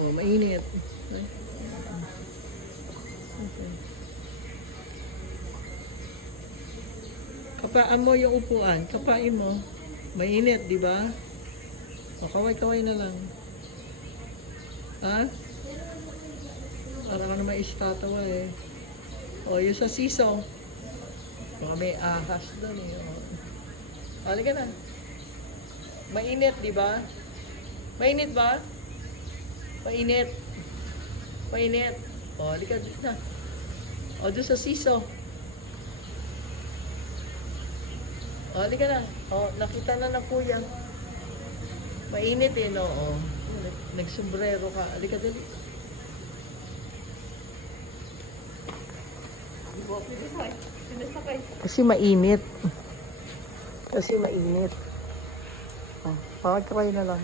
Oh, mainit. Ay. Okay. Kapaan mo yung upuan. Kapain mo. Mainit, di ba? O, kaway-kaway na lang. Ha? Para ka naman istatawa eh. O, yung sa siso. Baka may ahas doon eh. O. Halika na. Mainit, di ba? Mainit ba? Mainit. Mainit. O, halika dito na. O, doon sa siso. O, halika na. O, nakita na ng kuya. Mainit eh, no? O, nagsombrero ka. Halika dali. Kasi mainit. Kasi mainit. Oh, pawag-kaway na lang.